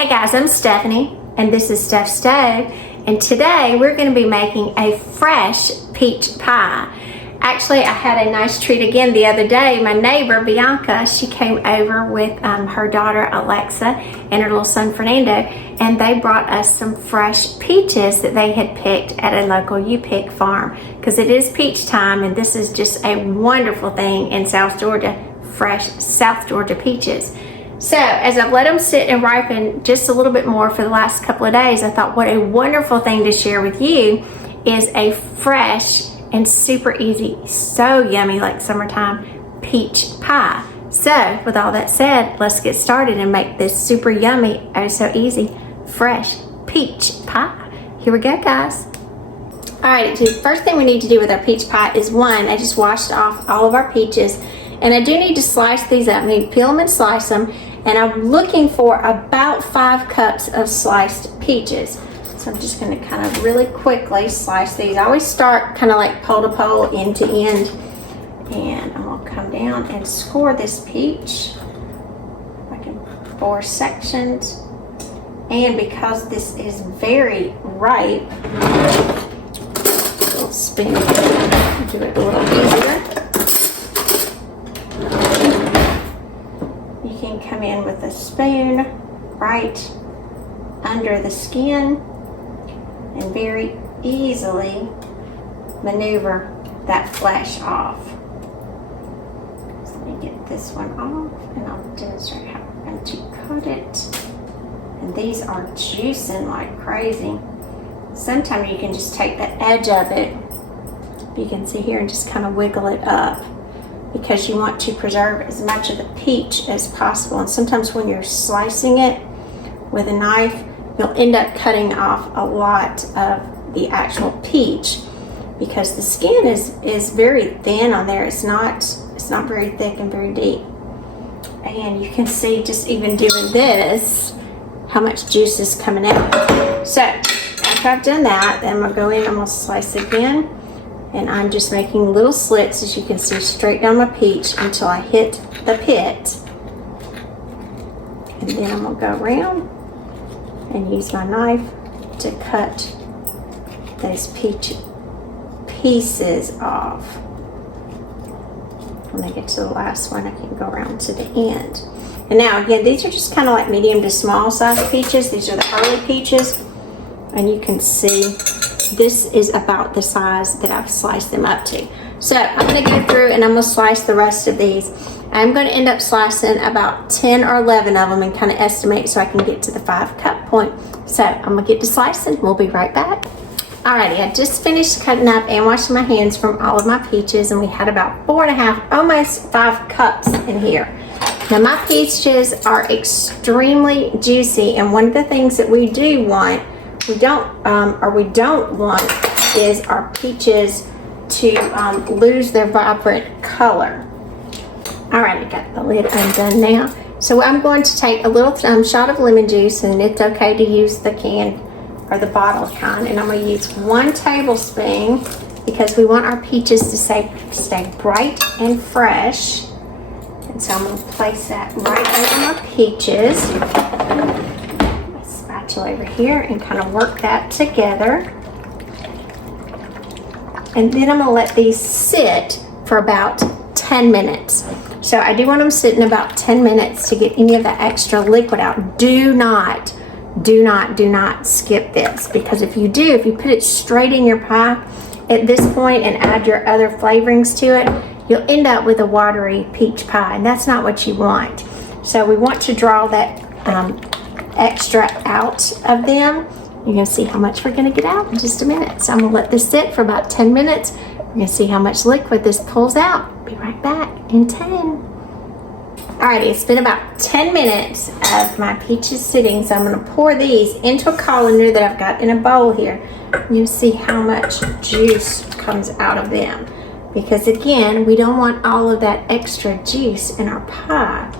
Hey guys, I'm Stephanie and this is Steph's Stove, and today we're going to be making a fresh peach pie. Actually, I had a nice treat again the other day. My neighbor Bianca, she came over with her daughter Alexa and her little son Fernando, and they brought us some fresh peaches that they had picked at a local U-Pick farm, because it is peach time and this is just a wonderful thing in South Georgia, fresh South Georgia peaches. So as I've let them sit and ripen just a little bit more for the last couple of days, I thought what a wonderful thing to share with you is a fresh and super easy, so yummy like summertime peach pie. So with all that said, let's get started and make this super yummy, oh so easy, fresh peach pie. Here we go, guys. All right, the first thing we need to do with our peach pie is one, I just washed off all of our peaches, and I do need to slice these up. I need to peel them and slice them, and I'm looking for about 5 cups of sliced peaches. So I'm just going to kind of really quickly slice these. I always start kind of like pole to pole, end to end, and I'm going to come down and score this peach like in 4 sections. And because this is very ripe, we'll spin it, do it a little easier. You can come in with a spoon right under the skin and very easily maneuver that flesh off. So let me get this one off and I'll demonstrate how we're going to cut it. And these are juicing like crazy. Sometimes you can just take the edge of it, you can see here, and just kind of wiggle it up, because you want to preserve as much of the peach as possible. And sometimes when you're slicing it with a knife, you'll end up cutting off a lot of the actual peach, because the skin is very thin on there. It's not very thick and very deep. And you can see just even doing this how much juice is coming out. So after I've done that, then I'm gonna go in, I'm gonna slice again, and I'm just making little slits, as you can see, straight down my peach until I hit the pit. And then I'm gonna go around and use my knife to cut those peach pieces off. When I get to the last one, I can go around to the end. And now again, these are just kind of like medium to small size peaches. These are the early peaches. And you can see this is about the size that I've sliced them up to. So I'm gonna go through and I'm gonna slice the rest of these. I'm gonna end up slicing about 10 or 11 of them and kind of estimate so I can get to the 5 cup point. So I'm gonna get to slicing, we'll be right back. Alrighty, I just finished cutting up and washing my hands from all of my peaches, and we had about 4.5, almost 5 cups in here. Now my peaches are extremely juicy, and one of the things that we do want, we don't want is our peaches to lose their vibrant color. All right, I got the lid undone now. So I'm going to take a little shot of lemon juice, and it's okay to use the can or the bottle kind, and I'm going to use 1 tablespoon because we want our peaches to stay bright and fresh. And so I'm going to place that right over my peaches. My spatula over here, and kind of work that together. And then I'm going to let these sit for about 10 minutes. So I do want them sitting about 10 minutes to get any of the extra liquid out. Do not skip this, because if you put it straight in your pie at this point and add your other flavorings to it, you'll end up with a watery peach pie, and that's not what you want. So we want to draw that extra out of them. You're gonna see how much we're gonna get out in just a minute. So I'm gonna let this sit for about 10 minutes. We're gonna see how much liquid this pulls out. Be right back in 10. Alrighty, it's been about 10 minutes of my peaches sitting, so I'm gonna pour these into a colander that I've got in a bowl here. You see how much juice comes out of them, because again, we don't want all of that extra juice in our pie,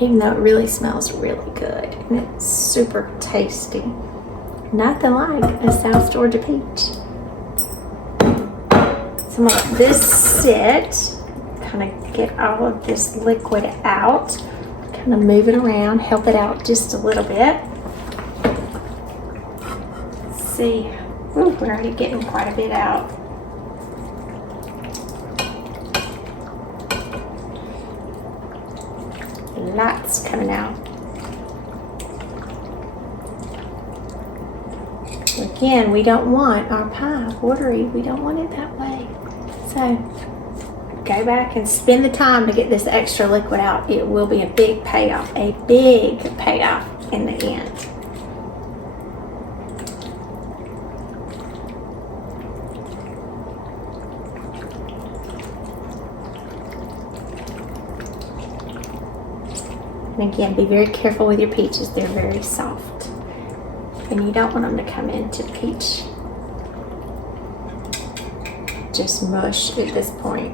even though it really smells really good and it's super tasty. Nothing like a South Georgia peach. So I'm gonna let this sit, kind of get all of this liquid out, kind of move it around, help it out just a little bit. see. Ooh, we're already getting quite a bit out. Lots coming out. Again, we don't want our pie watery. We don't want it that way. So go back and spend the time to get this extra liquid out. It will be a big payoff in the end. And again, be very careful with your peaches. They're very soft. And you don't want them to come into peach just mush at this point.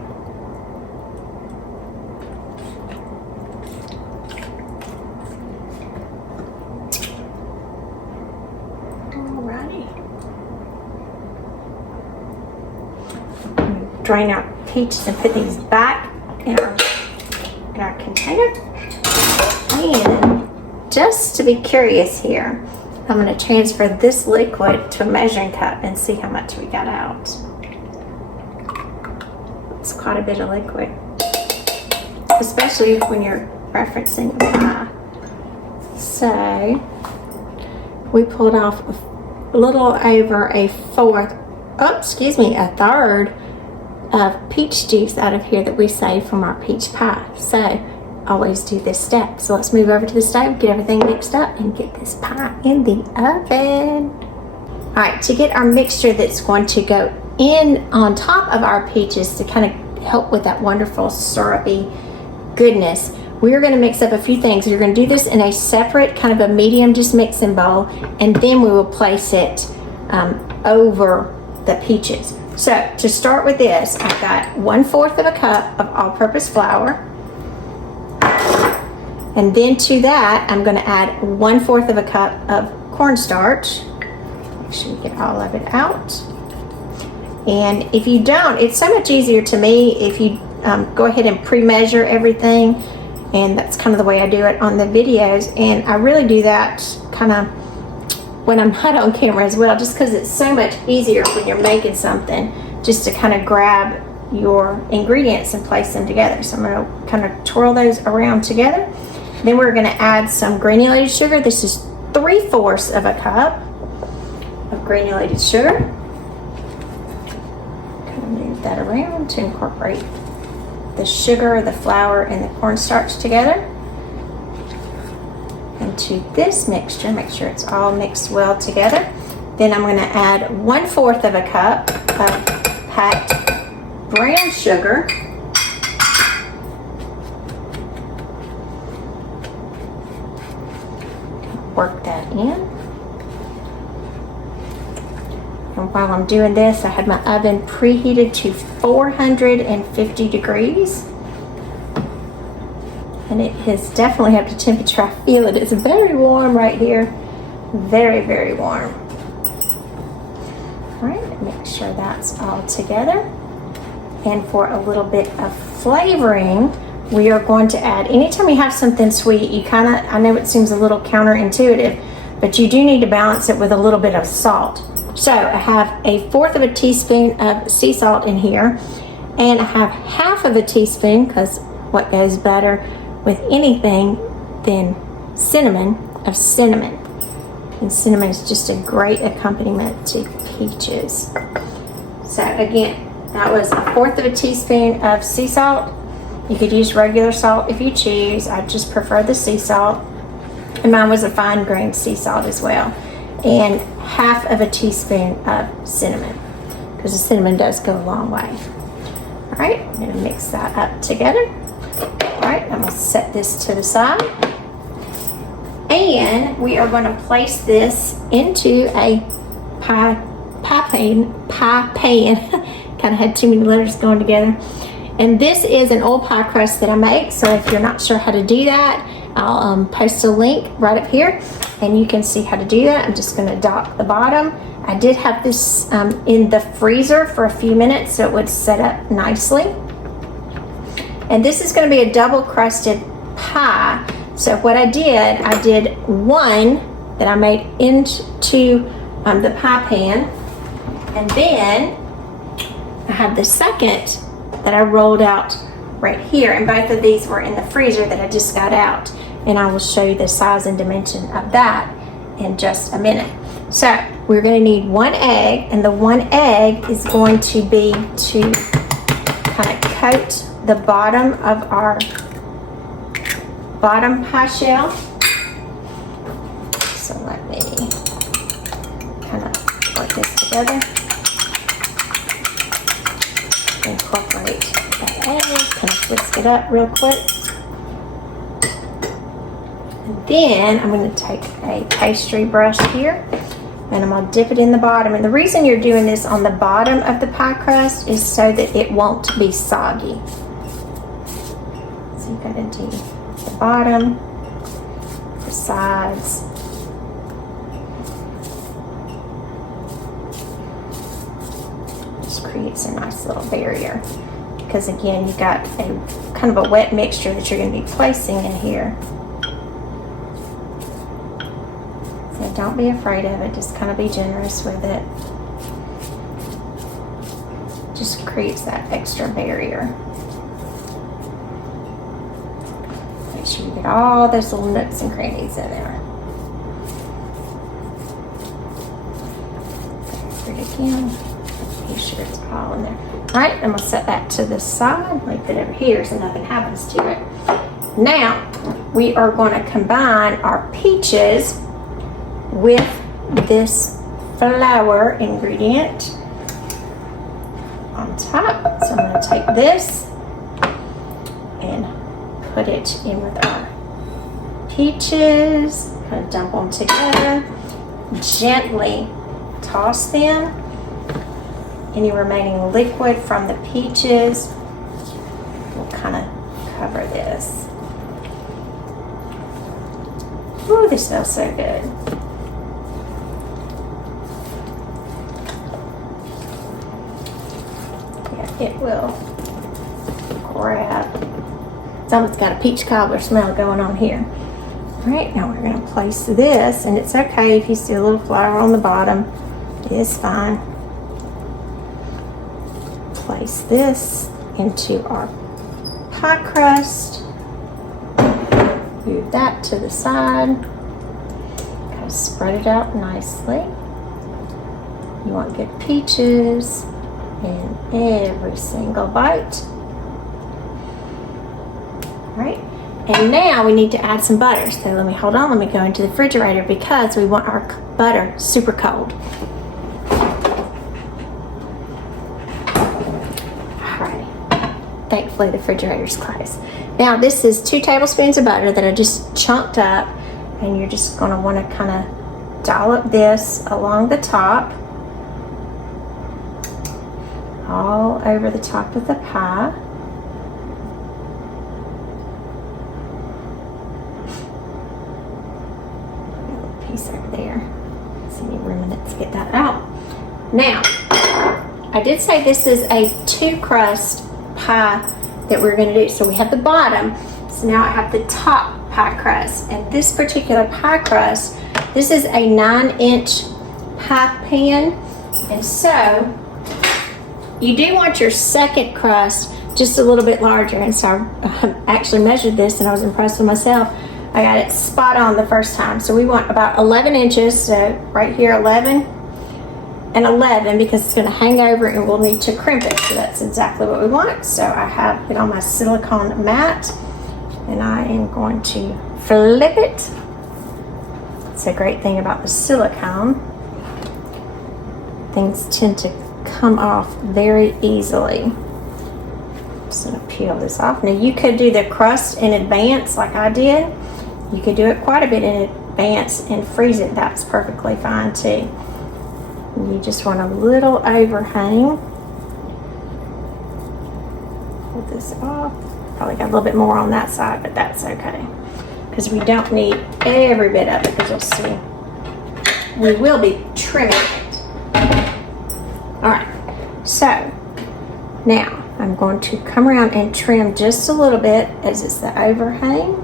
Alrighty. Drain our peaches and put these back in our container. And just to be curious here, I'm going to transfer this liquid to a measuring cup and see how much we got out. It's quite a bit of liquid, especially when you're referencing a pie. So we pulled off a little over a third of peach juice out of here that we saved from our peach pie. So always do this step. So let's move over to the stove, get everything mixed up, and get this pie in the oven. All right, to get our mixture that's going to go in on top of our peaches to kind of help with that wonderful syrupy goodness, we're going to mix up a few things. You're going to do this in a separate kind of a medium just mixing bowl, and then we will place it over the peaches. So to start with this, I've got 1/4 of a cup of all-purpose flour. And then to that, I'm going to add 1/4 of a cup of cornstarch. Make sure you get all of it out. And if you don't, it's so much easier to me if you go ahead and pre-measure everything. And that's kind of the way I do it on the videos. And I really do that kind of when I'm not on camera as well, just because it's so much easier when you're making something just to kind of grab your ingredients and place them together. So I'm going to kind of twirl those around together. Then we're going to add some granulated sugar. This is 3/4 of a cup of granulated sugar. Kind of move that around to incorporate the sugar, the flour, and the cornstarch together. And to this mixture, make sure it's all mixed well together. Then I'm going to add 1/4 of a cup of packed brown sugar. Work that in. And while I'm doing this, I had my oven preheated to 450 degrees. And it is definitely up to temperature. I feel it. It's very warm right here. Very, very warm. All right, make sure that's all together. And for a little bit of flavoring, we are going to add, anytime you have something sweet, you kind of, I know it seems a little counterintuitive, but you do need to balance it with a little bit of salt. So I have 1/4 of a teaspoon of sea salt in here, and I have 1/2 of a teaspoon, because what goes better with anything than cinnamon, of cinnamon. And cinnamon is just a great accompaniment to peaches. So again, that was 1/4 of a teaspoon of sea salt. You could use regular salt if you choose. I just prefer the sea salt. And mine was a fine grained sea salt as well. And 1/2 of a teaspoon of cinnamon, because the cinnamon does go a long way. All right, I'm going to mix that up together. All right, I'm going to set this to the side. And we are going to place this into a pie pan. Kind of had too many letters going together. And this is an old pie crust that I make, so if you're not sure how to do that, I'll post a link right up here, and you can see how to do that. I'm just going to dot the bottom. I did have this in the freezer for a few minutes, so it would set up nicely. And this is going to be a double crusted pie. So what I did one that I made into the pie pan. And then I have the second that I rolled out right here, and both of these were in the freezer that I just got out, and I will show you the size and dimension of that in just a minute. So we're going to need 1 egg, and the 1 egg is going to be to kind of coat the bottom of our bottom pie shell. So let me kind of work this together. Incorporate that egg, kind of whisk it up real quick. And then I'm going to take a pastry brush here, and I'm going to dip it in the bottom. And the reason you're doing this on the bottom of the pie crust is so that it won't be soggy. So you're going to do the bottom, the sides, creates a nice little barrier, because again, you've got a kind of a wet mixture that you're going to be placing in here. So don't be afraid of it, just kind of be generous with it. Just creates that extra barrier. Make sure you get all those little nooks and crannies in there. Put it again. Be sure it's all in there. All right, I'm gonna set that to the side, leave it over here so nothing happens to it. Now, we are gonna combine our peaches with this flour ingredient on top. So I'm gonna take this and put it in with our peaches, kind of dump them together, gently toss them. Any remaining liquid from the peaches will kind of cover this. Ooh, this smells so good. Yeah, it will grab. It's almost got a peach cobbler smell going on here. All right, now we're going to place this, and it's okay if you see a little flour on the bottom. It is fine. Place this into our pie crust. Move that to the side. Kind of spread it out nicely. You want good peaches in every single bite. All right, and now we need to add some butter. So let me go into the refrigerator because we want our butter super cold. Thankfully, the refrigerator's closed. Now, this is 2 tablespoons of butter that I just chunked up, and you're just going to want to kind of dollop this along the top, all over the top of the pie. A little piece over there. See any remnants, get that out. Now, I did say this is a 2 crust pie that we're going to do. So we have the bottom, so now I have the top pie crust, and this particular pie crust, this is a 9-inch pie pan, and so you do want your second crust just a little bit larger. And so I actually measured this and I was impressed with myself. I got it spot on the first time. So we want about 11 inches, so right here 11 and 11, because it's going to hang over and we'll need to crimp it. So that's exactly what we want. So I have it on my silicone mat, and I am going to flip it. It's a great thing about the silicone. Things tend to come off very easily. I'm just going to peel this off. Now you could do the crust in advance like I did. You could do it quite a bit in advance and freeze it. That's perfectly fine too. You just want a little overhang. Pull this off. Probably got a little bit more on that side, but that's okay, because we don't need every bit of it, because you'll see we will be trimming it. All right, so now I'm going to come around and trim just a little bit as it's the overhang.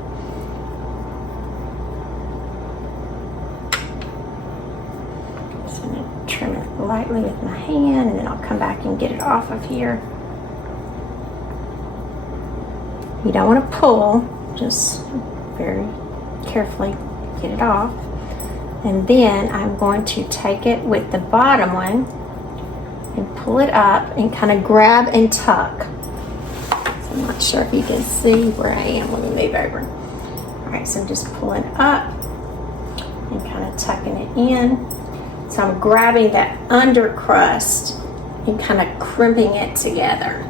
So now trim it lightly with my hand, and then I'll come back and get it off of here. You don't want to pull, just very carefully get it off. And then I'm going to take it with the bottom one and pull it up and kind of grab and tuck. So I'm not sure if you can see where I am. Let me move over. All right, so I'm just pulling up and kind of tucking it in. So I'm grabbing that under crust and kind of crimping it together.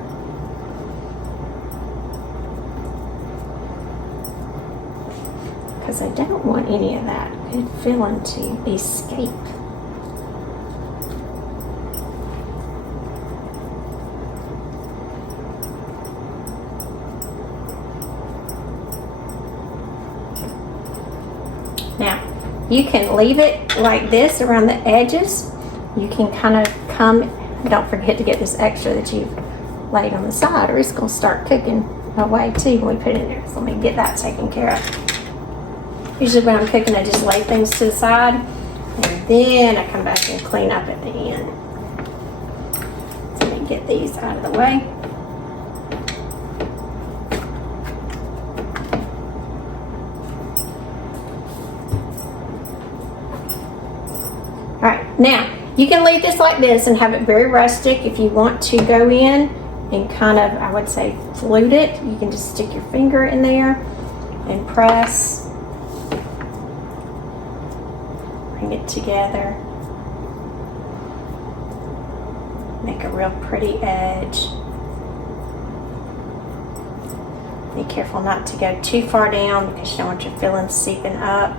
Because I don't want any of that good filling to escape. Now, you can leave it like this around the edges. You can kind of come, don't forget to get this extra that you've laid on the side, or it's going to start cooking away too when we put it in there. So let me get that taken care of. Usually when I'm cooking, I just lay things to the side, and then I come back and clean up at the end. So let me get these out of the way. Alright, now you can leave this like this and have it very rustic. If you want to go in and kind of, I would say, flute it, you can just stick your finger in there and press. Bring it together. Make a real pretty edge. Be careful not to go too far down because you don't want your filling seeping up.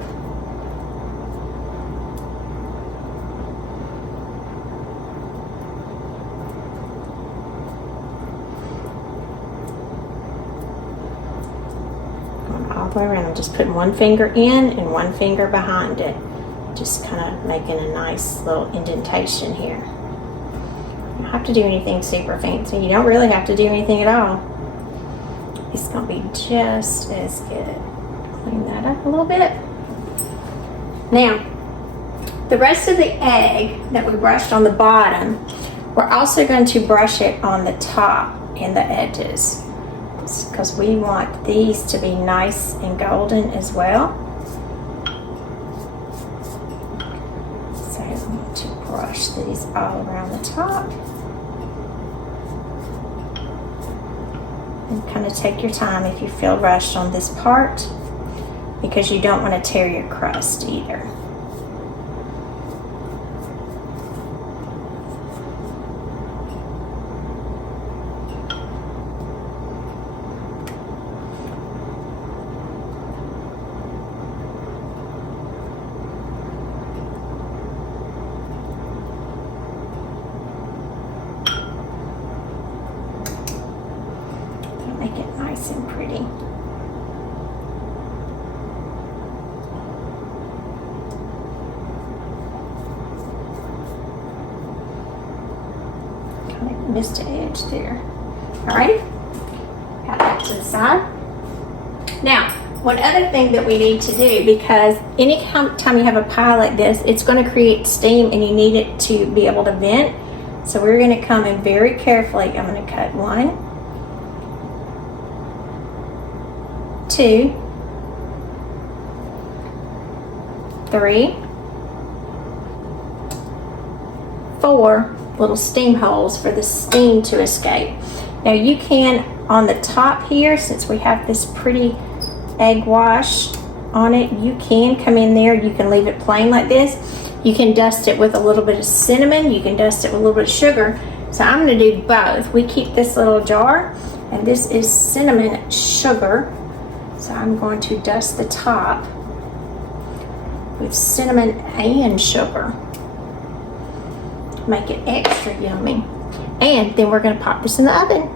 All the way around. I'm just putting one finger in and one finger behind it. Just kind of making a nice little indentation here. You don't have to do anything super fancy. You don't really have to do anything at all. It's going to be just as good. Clean that up a little bit. Now, the rest of the egg that we brushed on the bottom, we're also going to brush it on the top and the edges, because we want these to be nice and golden as well. So I'm going to brush these all around the top. And kind of take your time if you feel rushed on this part, because you don't want to tear your crust either. Make it nice and pretty. Kind of missed an edge there. Alrighty, got that to the side. Now, one other thing that we need to do, because any time you have a pie like this, it's going to create steam and you need it to be able to vent. So we're going to come in very carefully. I'm going to cut 1, 2, 3, 4 little steam holes for the steam to escape. Now you can, on the top here, since we have this pretty egg wash on it, you can come in there. You can leave it plain like this. You can dust it with a little bit of cinnamon. You can dust it with a little bit of sugar. So I'm going to do both. We keep this little jar, and this is cinnamon sugar. So I'm going to dust the top with cinnamon and sugar. Make it extra yummy. And then we're going to pop this in the oven.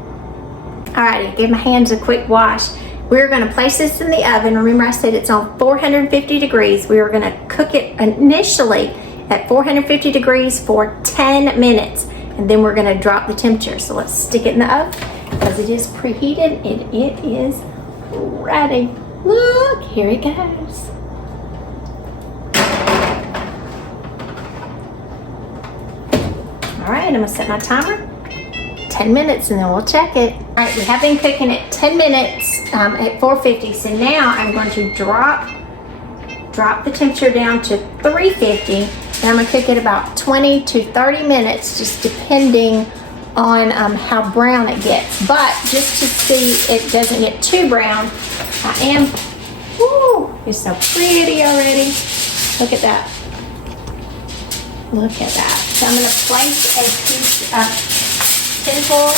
Alrighty, give my hands a quick wash. We're going to place this in the oven. Remember I said it's on 450 degrees. We are going to cook it initially at 450 degrees for 10 minutes. And then we're going to drop the temperature. So let's stick it in the oven because it is preheated and it is ready. Look, here it goes. and I'm gonna set my timer. 10 minutes and then we'll check it. All right, we have been cooking it 10 minutes at 450. So now I'm going to drop the temperature down to 350. And I'm gonna cook it about 20 to 30 minutes, just depending on how brown it gets. But just to see it doesn't get too brown, it's so pretty already. Look at that. Look at that. So I'm gonna place a piece of tinfoil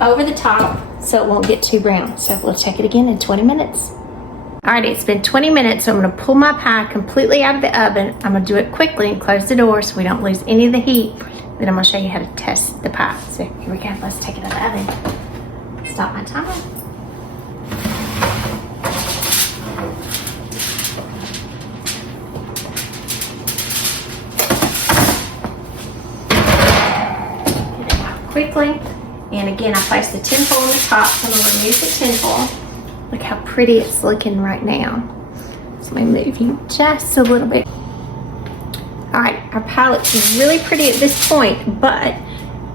over the top so it won't get too brown. So we'll check it again in 20 minutes. Alrighty, it's been 20 minutes, so I'm gonna pull my pie completely out of the oven. I'm gonna do it quickly and close the door so we don't lose any of the heat. Then I'm gonna show you how to test the pie. So here we go, let's take it out of the oven. Stop my timer. Get it out quickly. And again, I placed the tinfoil on the top, so I'm gonna remove the tinfoil. Look how pretty it's looking right now. So let me move you just a little bit. All right, our pie looks really pretty at this point, but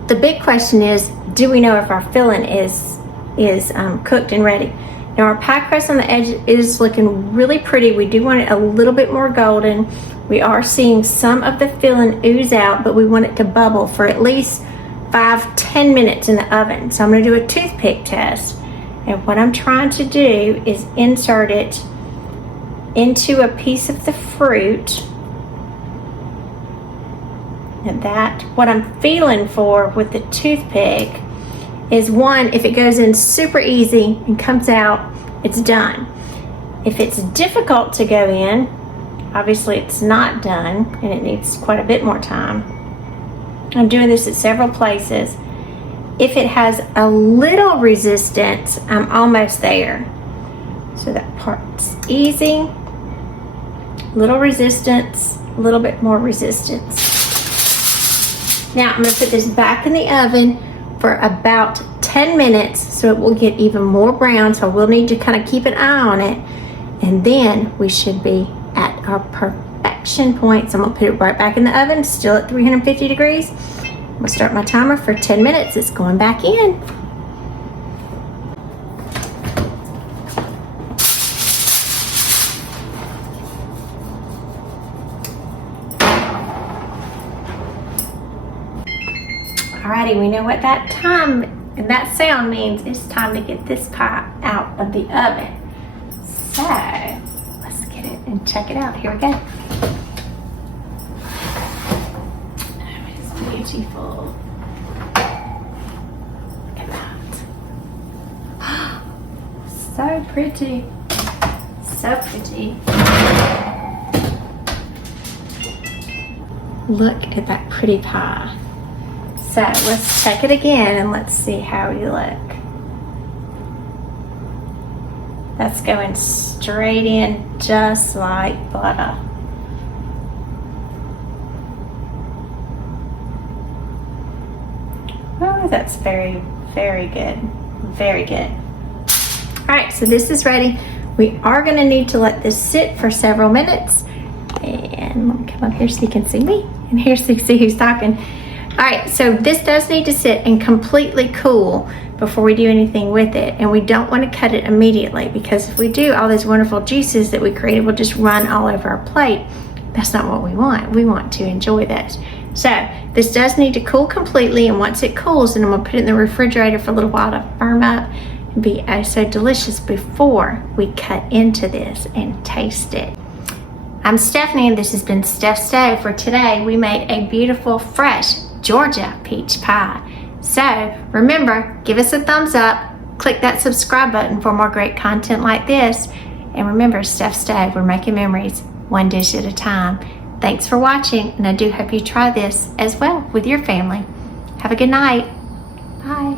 the big question is, do we know if our filling is cooked and ready? Now our pie crust on the edge is looking really pretty. We do want it a little bit more golden. We are seeing some of the filling ooze out, but we want it to bubble for at least 5-10 minutes in the oven. So I'm gonna do a toothpick test. And what I'm trying to do is insert it into a piece of the fruit. And that, what I'm feeling for with the toothpick is, one, if it goes in super easy and comes out, it's done. If it's difficult to go in, obviously it's not done and it needs quite a bit more time. I'm doing this at several places. If it has a little resistance, I'm almost there. So that part's easy. Little resistance, a little bit more resistance. Now I'm gonna put this back in the oven for about 10 minutes so it will get even more brown. So we'll need to kind of keep an eye on it. And then we should be at our perfection point. So I'm gonna put it right back in the oven, still at 350 degrees. I'm gonna start my timer for 10 minutes. It's going back in. Alrighty, we know what that time and that sound means. It's time to get this pie out of the oven. So let's get it and check it out. Here we go. Beautiful. Look at that. So pretty. So pretty. Look at that pretty pie. So let's check it again and let's see how we look. That's going straight in just like butter. Oh, that's very, very good. Very good. All right, so this is ready. We are gonna need to let this sit for several minutes. And let me come up here so you can see me. And here so you can see who's talking. All right, so this does need to sit and completely cool before we do anything with it. And we don't want to cut it immediately, because if we do, all those wonderful juices that we created will just run all over our plate. That's not what we want. We want to enjoy this. So this does need to cool completely, and once it cools, then I'm gonna put it in the refrigerator for a little while to firm up and be oh so delicious before we cut into this and taste it. I'm Stephanie, and this has been Steph Stove. For today, we made a beautiful, fresh Georgia peach pie. So remember, give us a thumbs up, click that subscribe button for more great content like this, and remember, Steph Stove, we're making memories one dish at a time. Thanks for watching, and I do hope you try this as well with your family. Have a good night. Bye.